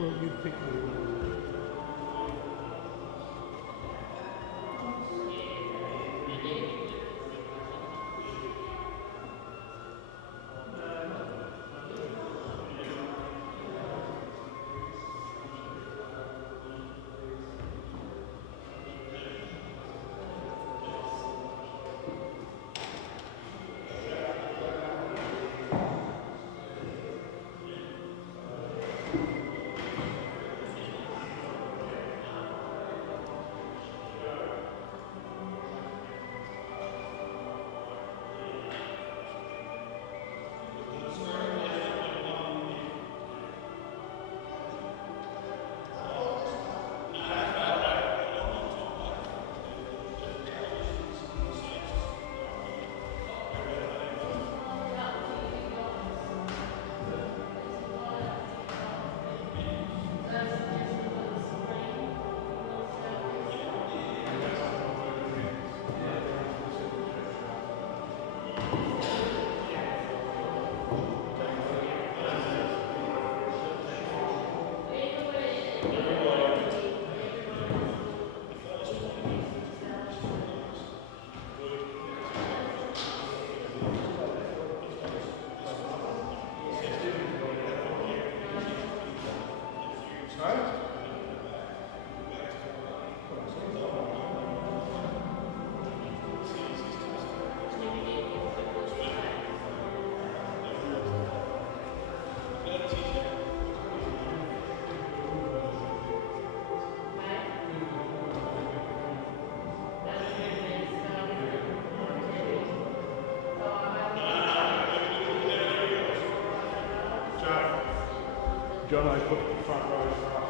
Well, you pick one. John, I put the front row across.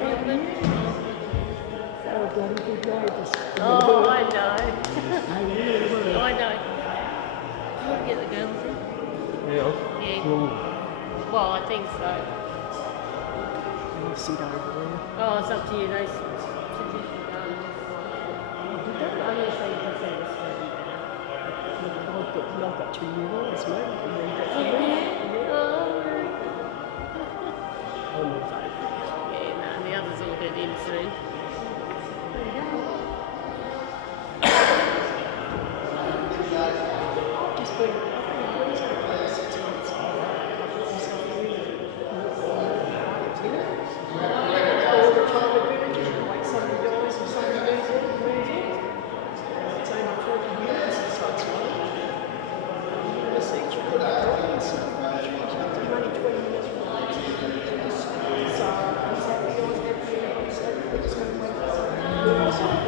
really? They're a bloody good neighbours. Oh, I know. I really were. I know. Can we get the girls in? Yeah. Yeah. Well, Well, I think so. I'll sit over there. Oh, it's up to you. They suggest you go. Unless they present a study better. I've got 2 year olds, mate. Oh, yeah. Oh, I'm not favourite. yeah, no, the others will get in soon. Just been, I've been in Queensland for 6 months. All the time at Virgin, like Sunday guys and Sunday days at Virgin. It's only 40 minutes, it's like swelling. The seats are good, it's only 20 minutes from the place. So, on Saturday guys, every Saturday, it's going to wait.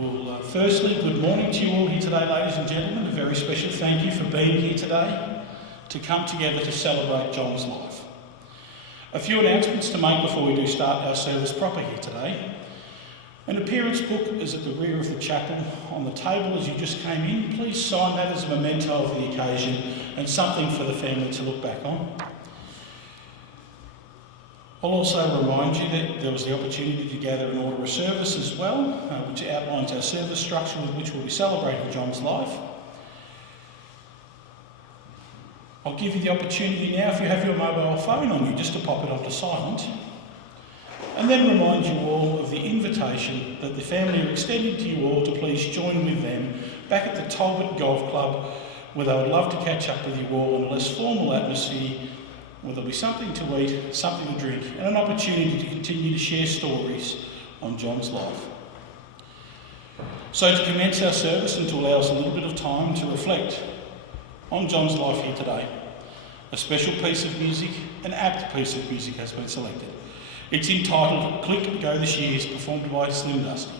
Well, firstly, good morning to you all here today, ladies and gentlemen. A very special thank you for being here today to come together to celebrate John's life. A few announcements to make before we do start our service proper here today. An appearance book is at the rear of the chapel on the table as you just came in. Please sign that as a memento of the occasion and something for the family to look back on. I'll also remind you that there was the opportunity to gather and order a service as well, which outlines our service structure with which we'll be celebrating John's life. I'll give you the opportunity now, if you have your mobile phone on you, just to pop it onto silent. And then remind you all of the invitation that the family are extending to you all to please join with them back at the Talbot Golf Club, where they would love to catch up with you all in a less formal atmosphere, where there'll be something to eat, something to drink, and an opportunity to continue to share stories on John's life. So to commence our service and to allow us a little bit of time to reflect on John's life here today, a special piece of music, an apt piece of music has been selected. It's entitled Click Go the Shears, performed by Slim Dusty.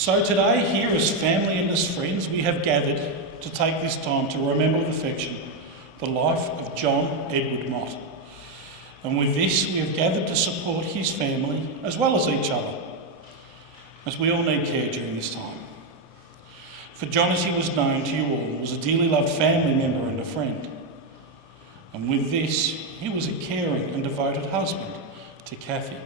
So today, here as family and as friends, we have gathered to take this time to remember with affection the life of John Edward Mott. And with this, we have gathered to support his family as well as each other, as we all need care during this time. For John, as he was known to you all, was a dearly loved family member and a friend. And with this, he was a caring and devoted husband to Kathy.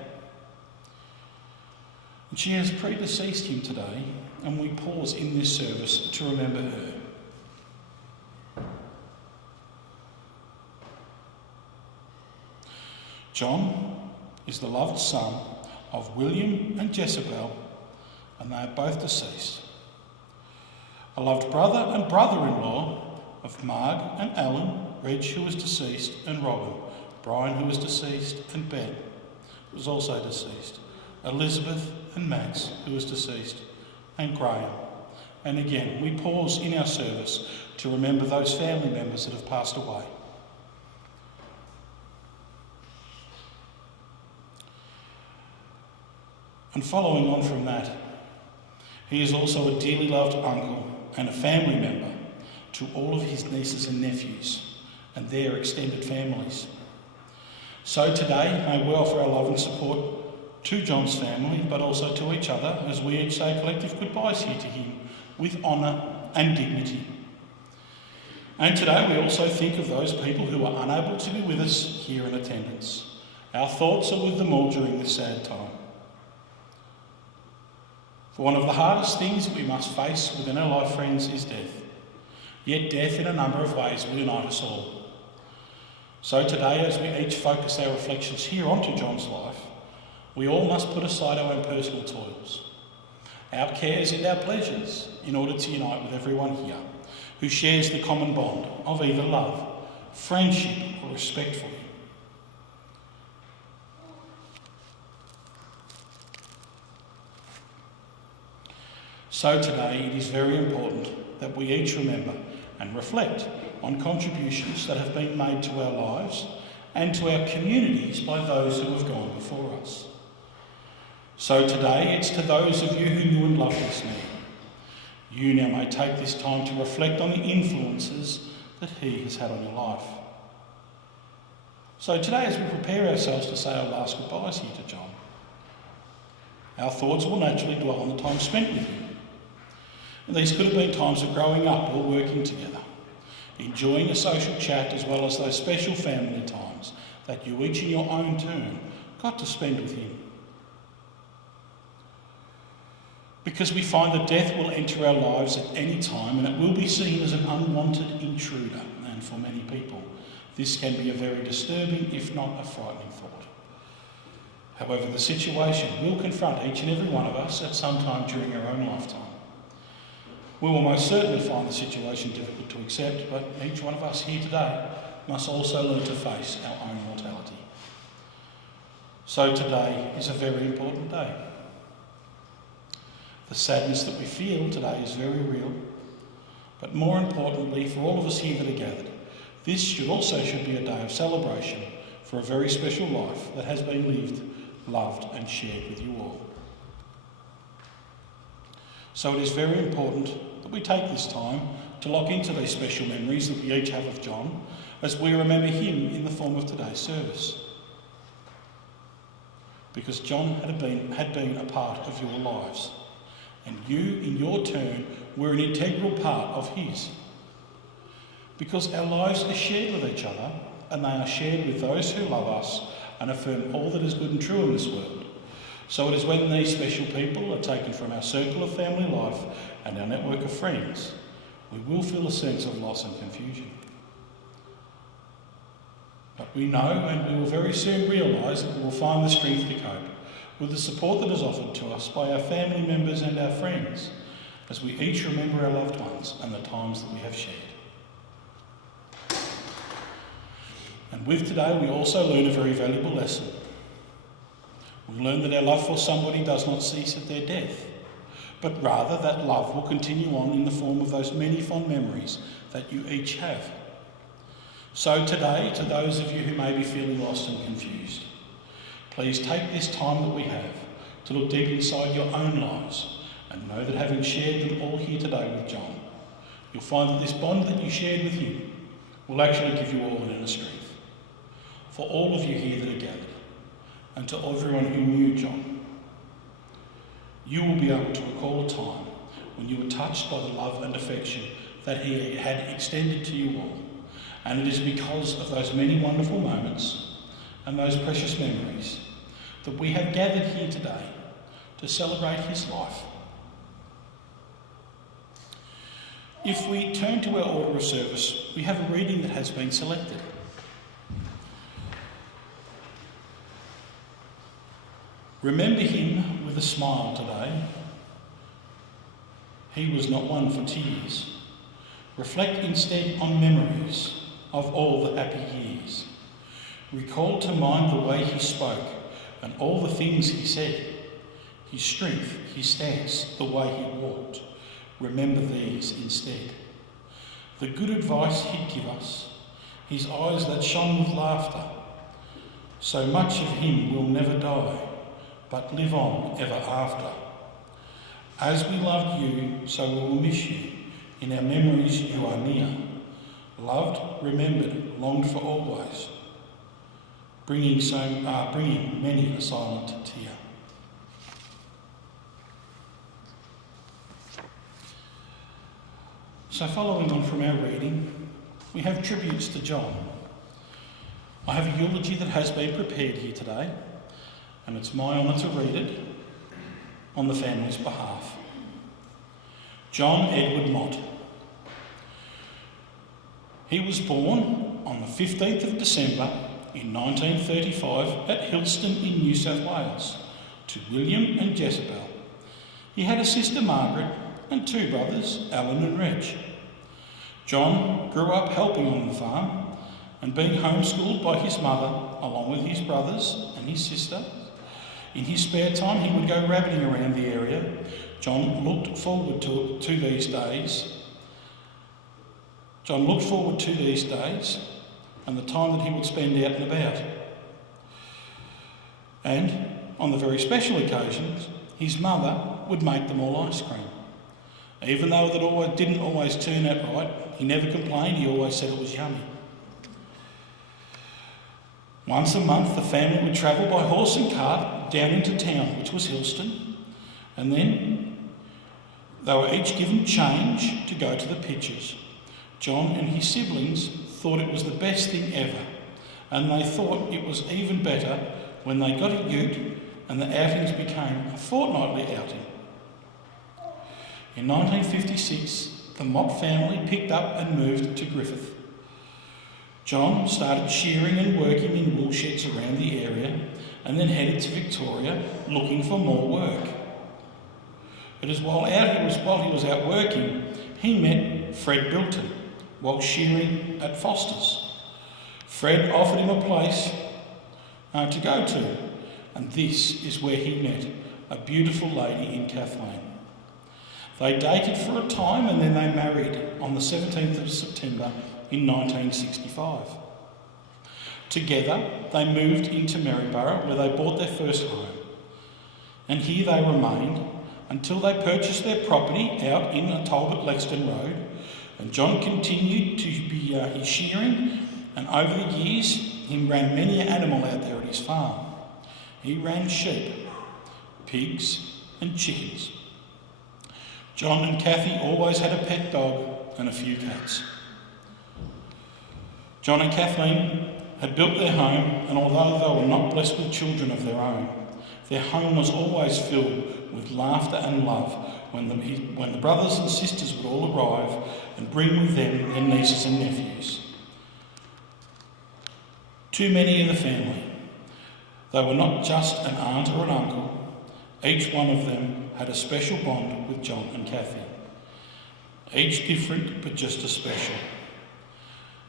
And she has predeceased him today, and we pause in this service to remember her. John is the loved son of William and Jezebel, and they are both deceased. A loved brother and brother-in-law of Marg and Alan, Reg, who was deceased, and Robin, Brian, who was deceased, and Ben, who was also deceased, Elizabeth and Max, who was deceased, and Graham. And again, we pause in our service to remember those family members that have passed away. And following on from that, he is also a dearly loved uncle and a family member to all of his nieces and nephews and their extended families. So today, may we offer our love and support to John's family, but also to each other, as we each say collective goodbyes here to him with honour and dignity. And today we also think of those people who are unable to be with us here in attendance. Our thoughts are with them all during this sad time. For one of the hardest things that we must face within our life, friends, is death. Yet death in a number of ways will unite us all. So today, as we each focus our reflections here onto John's life, we all must put aside our own personal toils, our cares and our pleasures, in order to unite with everyone here who shares the common bond of either love, friendship or respect for him. So today it is very important that we each remember and reflect on contributions that have been made to our lives and to our communities by those who have gone before us. So today it's to those of you who knew and loved this man. You now may take this time to reflect on the influences that he has had on your life. So today, as we prepare ourselves to say our last goodbyes here to John, our thoughts will naturally dwell on the time spent with him. And these could have been times of growing up or working together, enjoying a social chat, as well as those special family times that you each in your own turn got to spend with him. Because we find that death will enter our lives at any time, and it will be seen as an unwanted intruder, and for many people this can be a very disturbing, if not a frightening thought. However, the situation will confront each and every one of us at some time during our own lifetime. We will most certainly find the situation difficult to accept, but each one of us here today must also learn to face our own mortality. So today is a very important day. The sadness that we feel today is very real, but more importantly, for all of us here that are gathered, this should be a day of celebration for a very special life that has been lived, loved and shared with you all. So it is very important that we take this time to lock into these special memories that we each have of John as we remember him in the form of today's service. Because John had been a part of your lives, and you, in your turn, were an integral part of his. Because our lives are shared with each other, and they are shared with those who love us and affirm all that is good and true in this world. So it is when these special people are taken from our circle of family life and our network of friends, we will feel a sense of loss and confusion. But we know, and we will very soon realise, that we will find the strength to cope with the support that is offered to us by our family members and our friends, as we each remember our loved ones and the times that we have shared. And with today, we also learn a very valuable lesson. We learn that our love for somebody does not cease at their death, but rather that love will continue on in the form of those many fond memories that you each have. So today, to those of you who may be feeling lost and confused, please take this time that we have to look deep inside your own lives and know that having shared them all here today with John, you'll find that this bond that you shared with him will actually give you all an inner strength. For all of you here that are gathered, and to everyone who knew John, you will be able to recall a time when you were touched by the love and affection that he had extended to you all. And it is because of those many wonderful moments and those precious memories that we have gathered here today to celebrate his life. If we turn to our order of service, we have a reading that has been selected. Remember him with a smile today. He was not one for tears. Reflect instead on memories of all the happy years. Recall to mind the way he spoke and all the things he said. His strength, his stance, the way he walked. Remember these instead. The good advice he'd give us, his eyes that shone with laughter. So much of him will never die, but live on ever after. As we loved you, so we will miss you. In our memories you are near. Loved, remembered, longed for always. Bringing many a silent tear. So following on from our reading, we have tributes to John. I have a eulogy that has been prepared here today, and it's my honour to read it on the family's behalf. John Edward Mott. He was born on the 15th of December in 1935 at Hillston in New South Wales to William and Jezebel. He had a sister Margaret and two brothers, Alan and Reg. John grew up helping on the farm and being homeschooled by his mother along with his brothers and his sister. In his spare time he would go rabbiting around the area. John looked forward to these days and the time that he would spend out and about. And on the very special occasions, his mother would make them all ice cream. Even though it didn't always turn out right, he never complained, he always said it was yummy. Once a month, the family would travel by horse and cart down into town, which was Hillston, and then they were each given change to go to the pictures. John and his siblings thought it was the best thing ever, and they thought it was even better when they got a ute and the outings became a fortnightly outing. In 1956, the Mott family picked up and moved to Griffith. John started shearing and working in wool sheds around the area and then headed to Victoria looking for more work. It was while he was out working, he met Fred Bilton while shearing at Foster's. Fred offered him a place to go to, and this is where he met a beautiful lady in Kathleen. They dated for a time and then they married on the 17th of September in 1965. Together, they moved into Maryborough where they bought their first home. And here they remained until they purchased their property out in Talbot Lexton Road, and John continued to be his shearing, and over the years he ran many an animal out there at his farm. He ran sheep, pigs and chickens. John and Kathy always had a pet dog and a few cats. John and Kathleen had built their home, and although they were not blessed with children of their own, their home was always filled with laughter and love when the brothers and sisters would all arrive and bring with them their nieces and nephews. Too many of the family. They were not just an aunt or an uncle. Each one of them had a special bond with John and Kathy. Each different, but just as special.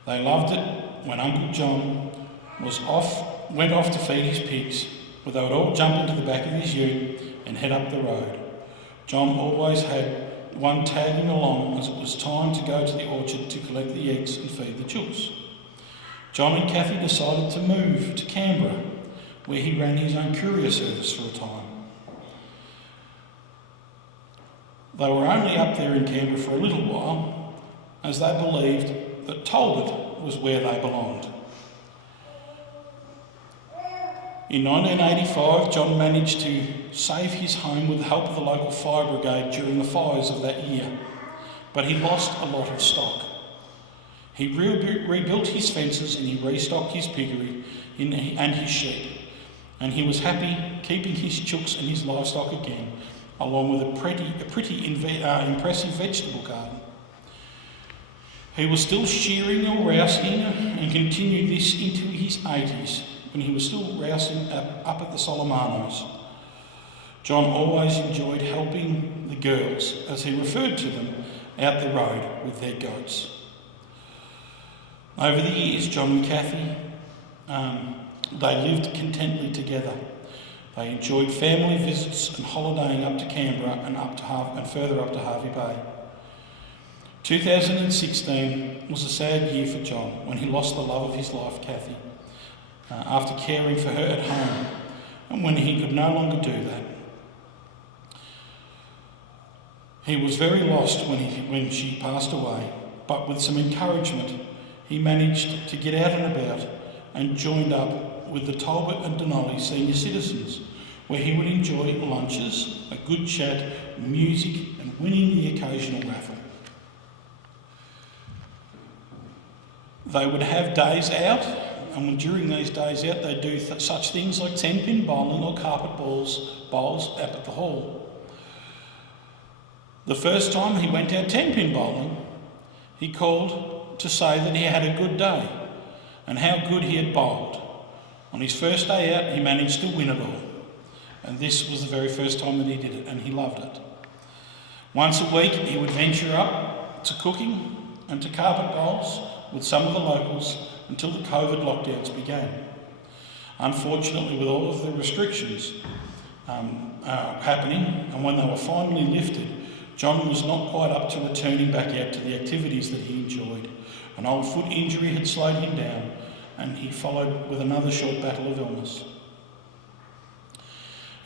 They loved it when Uncle John went off to feed his pigs, where they would all jump into the back of his ute and head up the road. John always had one tagging along as it was time to go to the orchard to collect the eggs and feed the chooks. John and Kathy decided to move to Canberra, where he ran his own courier service for a time. They were only up there in Canberra for a little while, as they believed that Talbot was where they belonged. In 1985, John managed to save his home with the help of the local fire brigade during the fires of that year, but he lost a lot of stock. He rebuilt his fences and he restocked his piggery and his sheep, and he was happy keeping his chooks and his livestock again, along with a pretty impressive vegetable garden. He was still shearing or rousing and continued this into his 80s when he was still rousing up at the Solomanos. John always enjoyed helping the girls, as he referred to them, out the road with their goats. Over the years, John and Kathy, they lived contently together. They enjoyed family visits and holidaying up to Canberra and further up to Hervey Bay. 2016 was a sad year for John when he lost the love of his life, Kathy, after caring for her at home, and when he could no longer do that. He was very lost when she passed away, but with some encouragement, he managed to get out and about and joined up with the Talbot and Denali senior citizens, where he would enjoy lunches, a good chat, music and winning the occasional raffle. They would have days out, and during these days out they'd do such things like 10-pin bowling or carpet bowls up at the hall. The first time he went out 10-pin bowling, he called to say that he had a good day, and how good he had bowled. On his first day out, he managed to win it all. And this was the very first time that he did it, and he loved it. Once a week, he would venture up to cooking and to carpet bowls with some of the locals until the COVID lockdowns began. Unfortunately, with all of the restrictions happening, and when they were finally lifted, John was not quite up to returning back out to the activities that he enjoyed. An old foot injury had slowed him down, and he followed with another short battle of illness.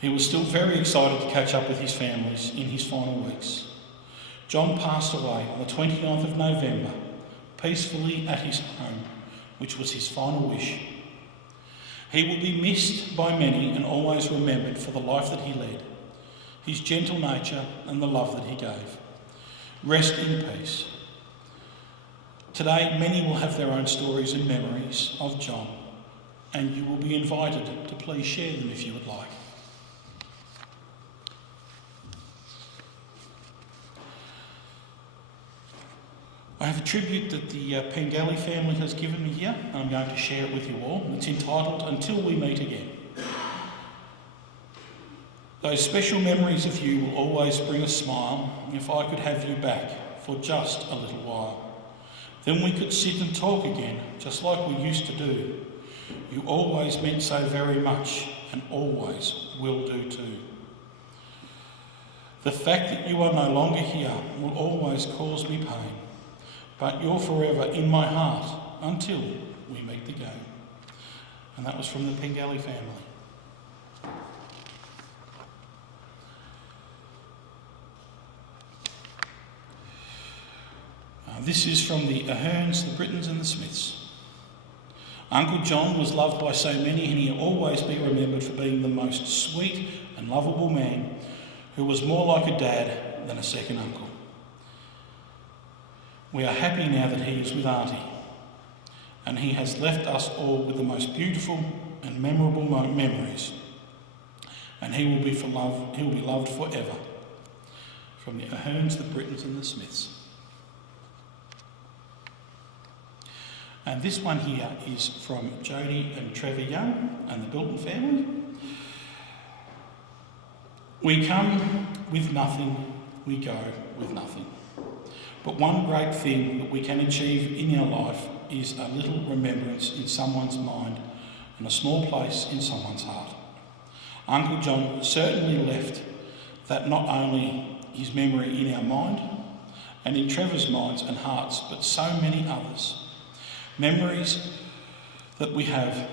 He was still very excited to catch up with his families in his final weeks. John passed away on the 29th of November, peacefully at his home, which was his final wish. He will be missed by many and always remembered for the life that he led, his gentle nature and the love that he gave. Rest in peace. Today, many will have their own stories and memories of John, and you will be invited to please share them if you would like. I have a tribute that the Pengelly family has given me here, and I'm going to share it with you all. It's entitled Until We Meet Again. Those special memories of you will always bring a smile if I could have you back for just a little while. Then we could sit and talk again, just like we used to do. You always meant so very much, and always will do too. The fact that you are no longer here will always cause me pain, but you're forever in my heart until we meet again. And that was from the Pengelly family. This is from the Aherns, the Brittons and the Smiths. Uncle John was loved by so many, and he'll always be remembered for being the most sweet and lovable man who was more like a dad than a second uncle. We are happy now that he is with Auntie, and he has left us all with the most beautiful and memorable memories, and he will be loved forever. From the Aherns, the Brittons and the Smiths. And this one here is from Jodie and Trevor Young and the Bilton family. We come with nothing, we go with nothing. But one great thing that we can achieve in our life is a little remembrance in someone's mind and a small place in someone's heart. Uncle John certainly left that not only his memory in our mind and in Trevor's minds and hearts, but so many others. Memories that we have,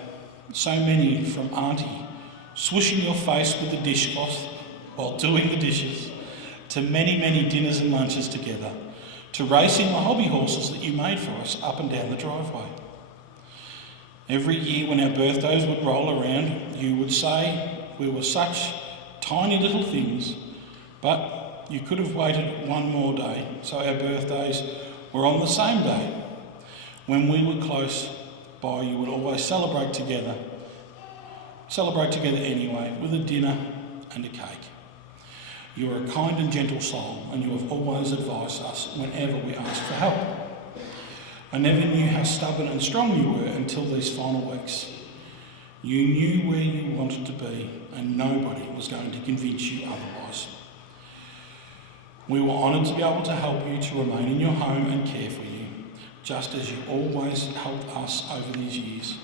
so many from Auntie, swishing your face with the dishcloth while doing the dishes, to many, many dinners and lunches together, to racing the hobby horses that you made for us up and down the driveway. Every year when our birthdays would roll around, you would say we were such tiny little things, but you could have waited one more day so our birthdays were on the same day. When we were close by, you would always celebrate together anyway, with a dinner and a cake. You are a kind and gentle soul, and you have always advised us whenever we asked for help. I never knew how stubborn and strong you were until these final weeks. You knew where you wanted to be, and nobody was going to convince you otherwise. We were honoured to be able to help you to remain in your home and care for you, just as you always helped us over these years.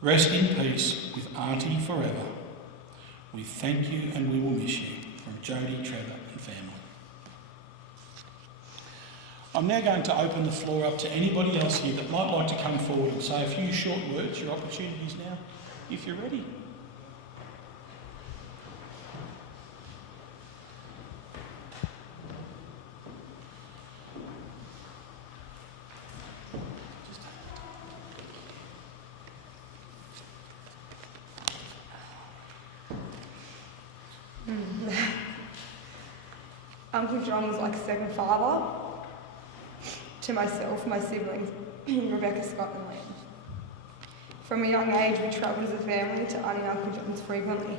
Rest in peace with Auntie forever. We thank you and we will miss you. From Jodie, Trevor and family. I'm now going to open the floor up to anybody else here that might like to come forward and say a few short words. Your opportunities now, if you're ready. Uncle John was like a second father to myself, my siblings, Rebecca, Scott and Liam. From a young age, we travelled as a family to Auntie and Uncle John's frequently.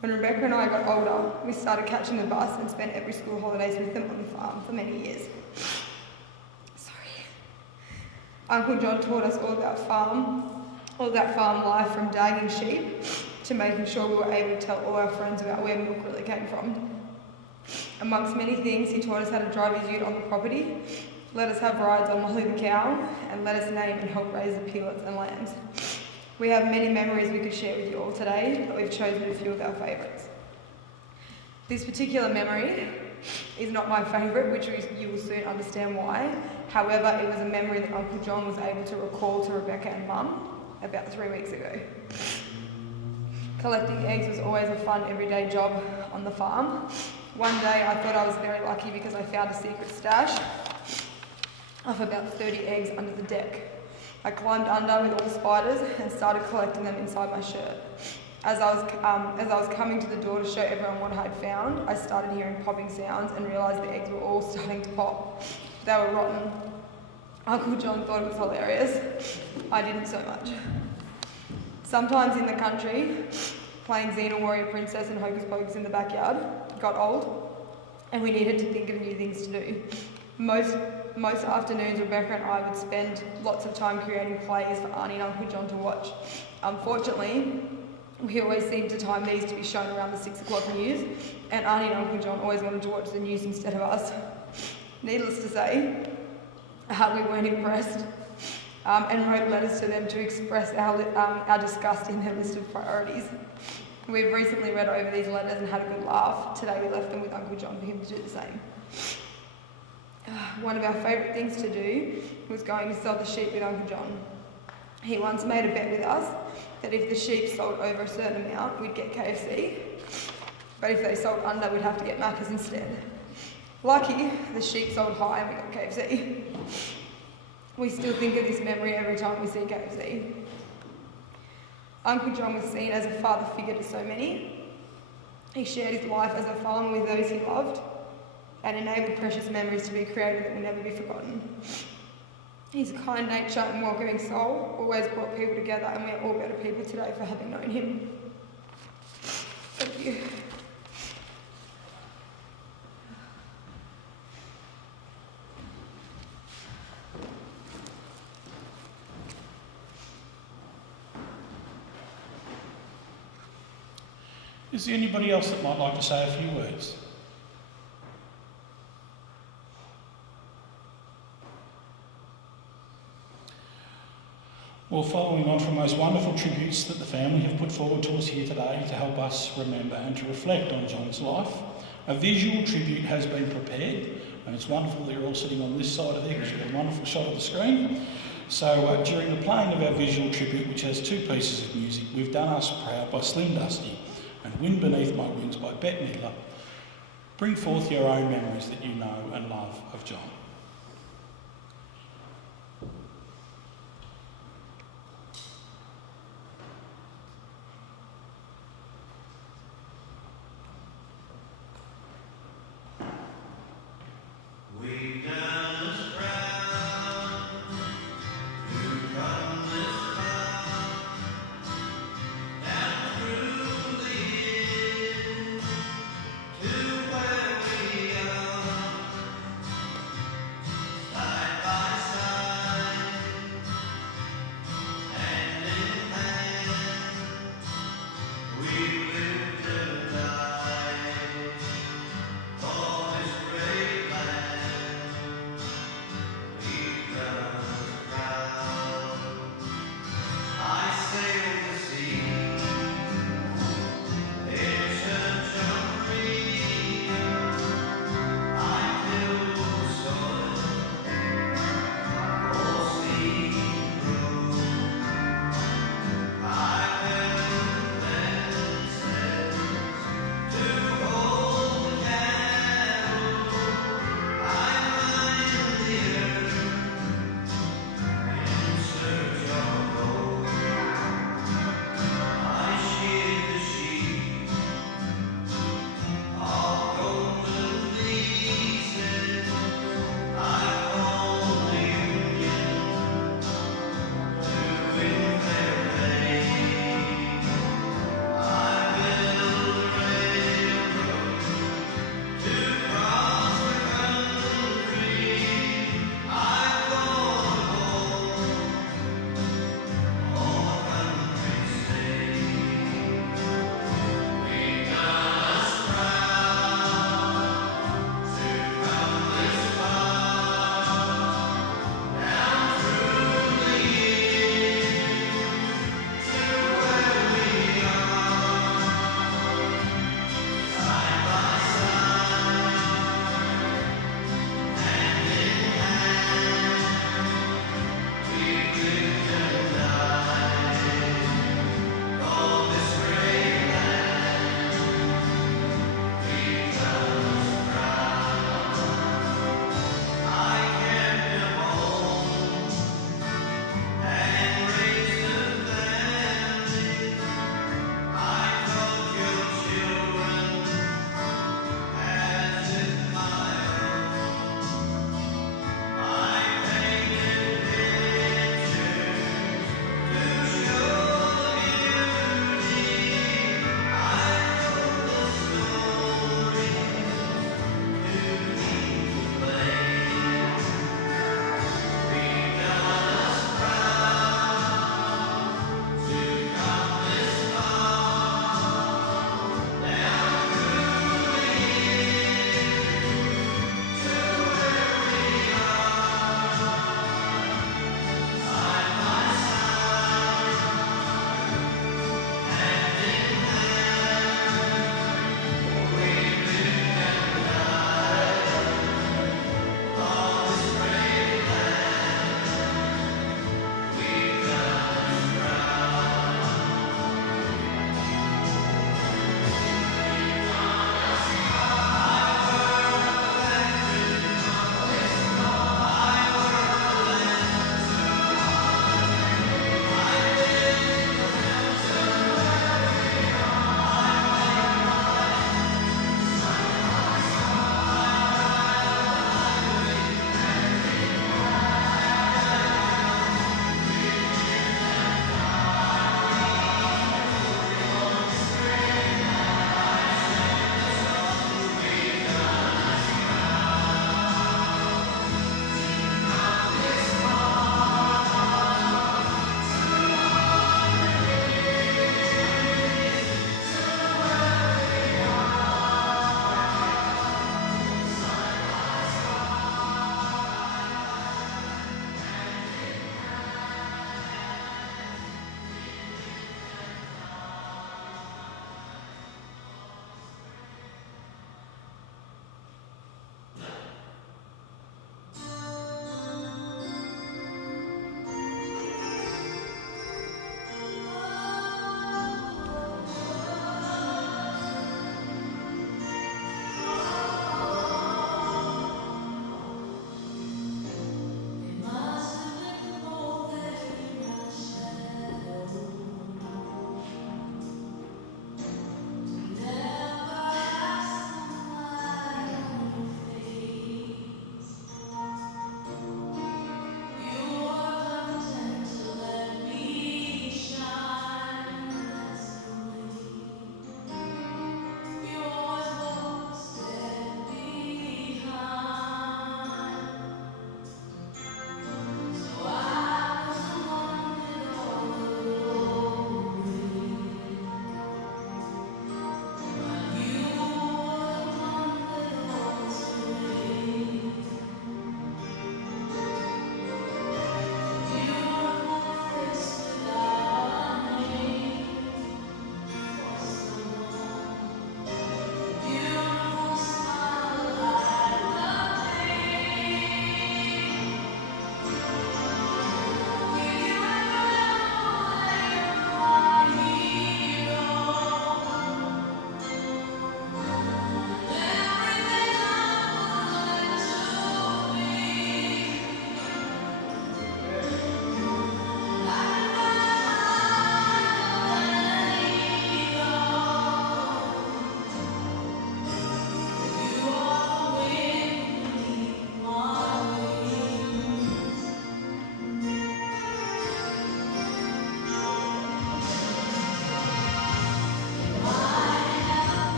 When Rebecca and I got older, we started catching the bus and spent every school holidays with them on the farm for many years. Uncle John taught us all about farm life, from dagging sheep to making sure we were able to tell all our friends about where milk really came from. Amongst many things, he taught us how to drive his ute on the property, let us have rides on Molly the cow, and let us name and help raise the piglets and lambs. We have many memories we could share with you all today, but we've chosen a few of our favourites. This particular memory is not my favourite, which you will soon understand why. However, it was a memory that Uncle John was able to recall to Rebecca and Mum about 3 weeks ago. Collecting eggs was always a fun everyday job on the farm. One day I thought I was very lucky because I found a secret stash of about 30 eggs under the deck. I climbed under with all the spiders and started collecting them inside my shirt. As I was coming to the door to show everyone what I had found, I started hearing popping sounds and realised the eggs were all starting to pop. They were rotten. Uncle John thought it was hilarious. I didn't so much. Sometimes in the country, playing Xena Warrior Princess and Hocus Pocus in the backyard got old, and we needed to think of new things to do. Most afternoons, Rebecca and I would spend lots of time creating plays for Auntie and Uncle John to watch. Unfortunately, we always seemed to time these to be shown around the 6 o'clock news, and Auntie and Uncle John always wanted to watch the news instead of us. Needless to say, we weren't impressed, and wrote letters to them to express our disgust in their list of priorities. We've recently read over these letters and had a good laugh. Today we left them with Uncle John for him to do the same. One of our favourite things to do was going to sell the sheep with Uncle John. He once made a bet with us that if the sheep sold over a certain amount, we'd get KFC, but if they sold under, we'd have to get Macca's instead. Lucky, the sheep sold high and we got KFC. We still think of this memory every time we see KFC. Uncle John was seen as a father figure to so many. He shared his life as a farmer with those he loved and enabled precious memories to be created that will never be forgotten. His kind nature and welcoming soul always brought people together, and we are all better people today for having known him. Thank you. Is there anybody else that might like to say a few words? Well, following on from those wonderful tributes that the family have put forward to us here today to help us remember and to reflect on John's life, a visual tribute has been prepared, and it's wonderful that you're all sitting on this side of there because you've got a wonderful shot of the screen. So during the playing of our visual tribute, which has 2 pieces of music, We've Done Us Proud by Slim Dusty and Wind Beneath My Wings by Bette Midler, bring forth your own memories that you know and love of John. We've done us proud, you've come this far, down through the years, to where we are.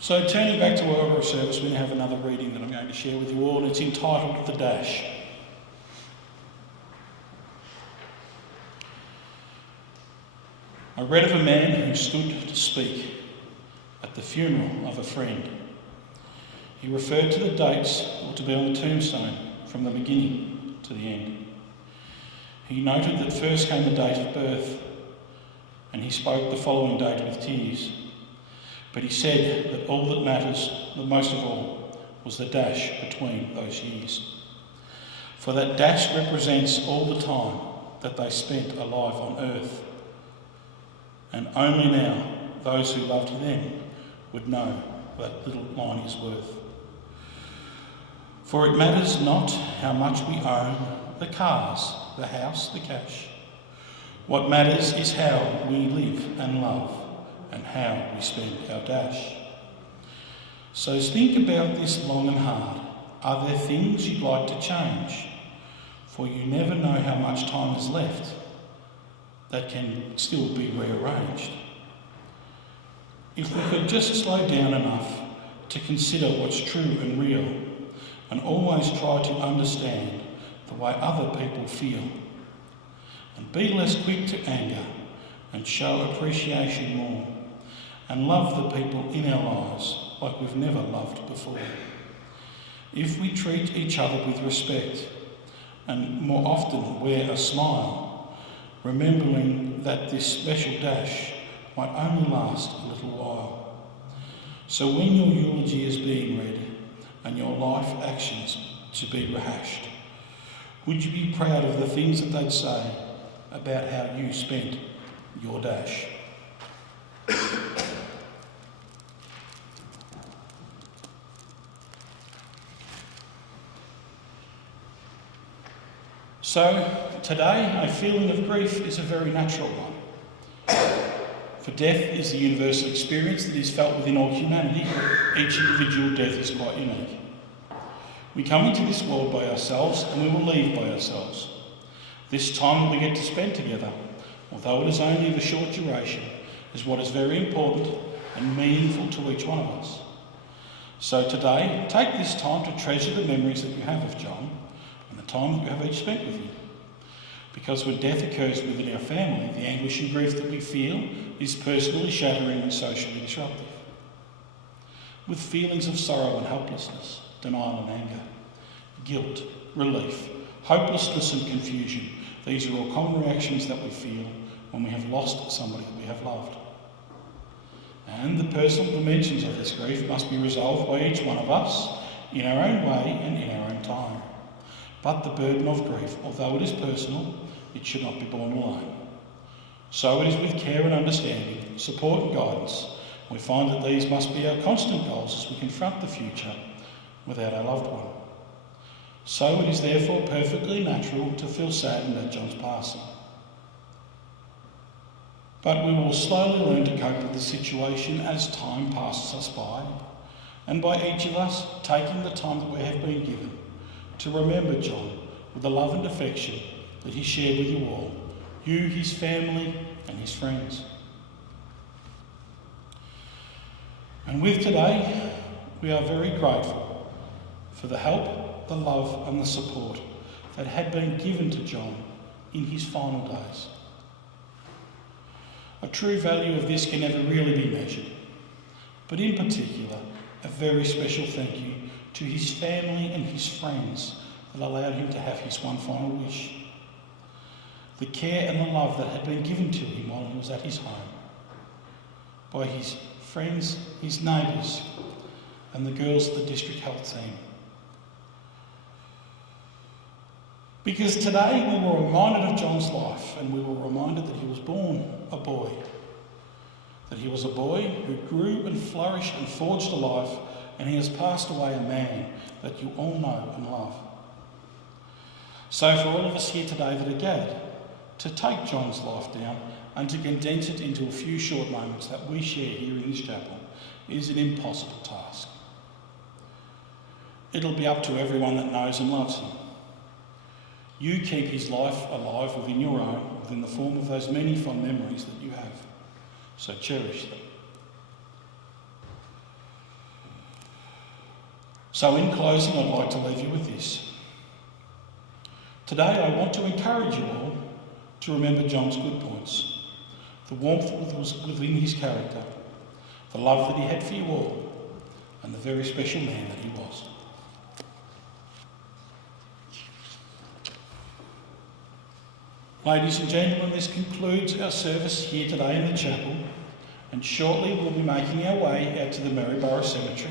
So turning back to our oral service, we now have another reading that I'm going to share with you all, and it's entitled The Dash. I read of a man who stood to speak at the funeral of a friend. He referred to the dates that were to be on the tombstone from the beginning to the end. He noted that first came the date of birth, and he spoke the following date with tears. But he said that all that matters, the most of all, was the dash between those years. For that dash represents all the time that they spent alive on earth. And only now those who loved them would know what that little line is worth. For it matters not how much we own, the cars, the house, the cash. What matters is how we live and love, and how we spend our dash. So think about this long and hard. Are there things you'd like to change? For you never know how much time is left that can still be rearranged. If we could just slow down enough to consider what's true and real, and always try to understand the way other people feel, and be less quick to anger, and show appreciation more, and love the people in our lives like we've never loved before. If we treat each other with respect, and more often wear a smile, remembering that this special dash might only last a little while. So when your eulogy is being read, and your life actions to be rehashed, would you be proud of the things that they'd say about how you spent your dash? So today, a feeling of grief is a very natural one. For death is the universal experience that is felt within all humanity. Each individual death is quite unique. We come into this world by ourselves, and we will leave by ourselves. This time that we get to spend together, although it is only of a short duration, is what is very important and meaningful to each one of us. So today, take this time to treasure the memories that you have of John and the time that you have each spent with him. Because when death occurs within our family, the anguish and grief that we feel is personally shattering and socially disruptive. With feelings of sorrow and helplessness, denial and anger, guilt, relief, hopelessness and confusion, these are all common reactions that we feel when we have lost somebody that we have loved. And the personal dimensions of this grief must be resolved by each one of us in our own way and in our own time. But the burden of grief, although it is personal, it should not be borne alone. So it is with care and understanding, support and guidance, we find that these must be our constant goals as we confront the future without our loved one. So it is therefore perfectly natural to feel saddened at John's passing. But we will slowly learn to cope with the situation as time passes us by, and by each of us taking the time that we have been given to remember John with the love and affection that he shared with you all, you, his family, and his friends. And with today, we are very grateful for the help, the love, and the support that had been given to John in his final days. A true value of this can never really be measured, but in particular, a very special thank you to his family and his friends that allowed him to have his one final wish. The care and the love that had been given to him while he was at his home, by his friends, his neighbours, and the girls of the district health team. Because today we were reminded of John's life, and we were reminded that he was born a boy. That he was a boy who grew and flourished and forged a life, and he has passed away a man that you all know and love. So for all of us here today that are gathered, to take John's life down and to condense it into a few short moments that we share here in this chapel is an impossible task. It'll be up to everyone that knows and loves him. You keep his life alive within your own, within the form of those many fond memories that you have. So cherish them. So in closing, I'd like to leave you with this. Today I want to encourage you all to remember John's good points, the warmth that was within his character, the love that he had for you all, and the very special man that he was. Ladies and gentlemen, this concludes our service here today in the chapel, and shortly we'll be making our way out to the Maryborough Cemetery.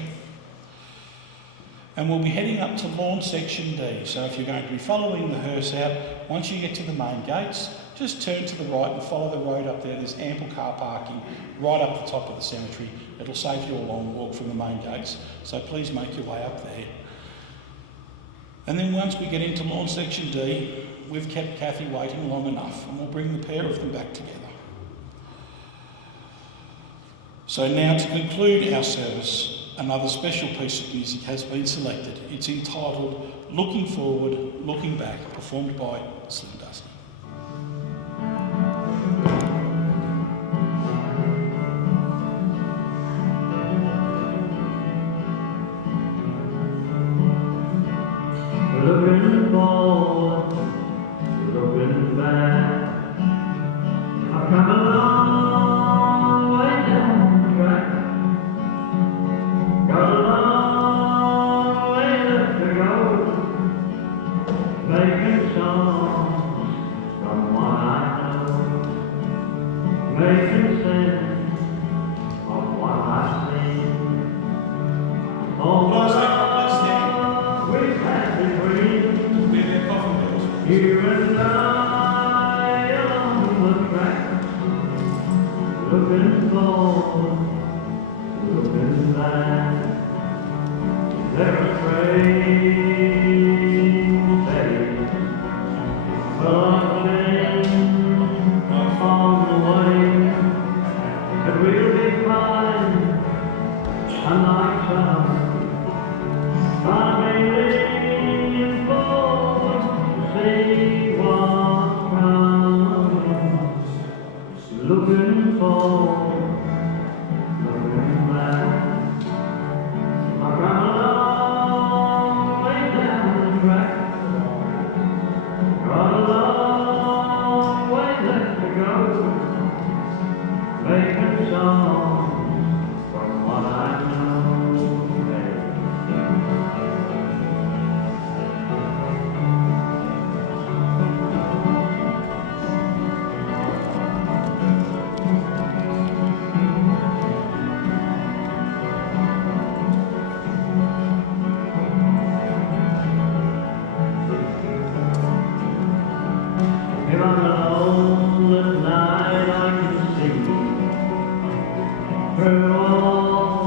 And we'll be heading up to Lawn Section D, so if you're going to be following the hearse out, once you get to the main gates, just turn to the right and follow the road up there. There's ample car parking right up the top of the cemetery. It'll save you a long walk from the main gates, so please make your way up there. And then once we get into Lawn Section D, we've kept Kathy waiting long enough, and we'll bring the pair of them back together. So now, to conclude our service, another special piece of music has been selected. It's entitled Looking Forward, Looking Back, performed by Slim Dusty. Looking forward, looking back, I've come a long way down the track. Got a long way left to go, making songs from what I know, making sense of what I've seen. All the love we've had between you and I on the track, looking forward, looking back. There are strange days, a change on the way, but we'll be fine, and like some, I'll be leaning forward to see what comes, looking forward, looking back. I've come a long way down the track, got a long way left to go, making songs from what I know. If I'm alone at night, I can see through all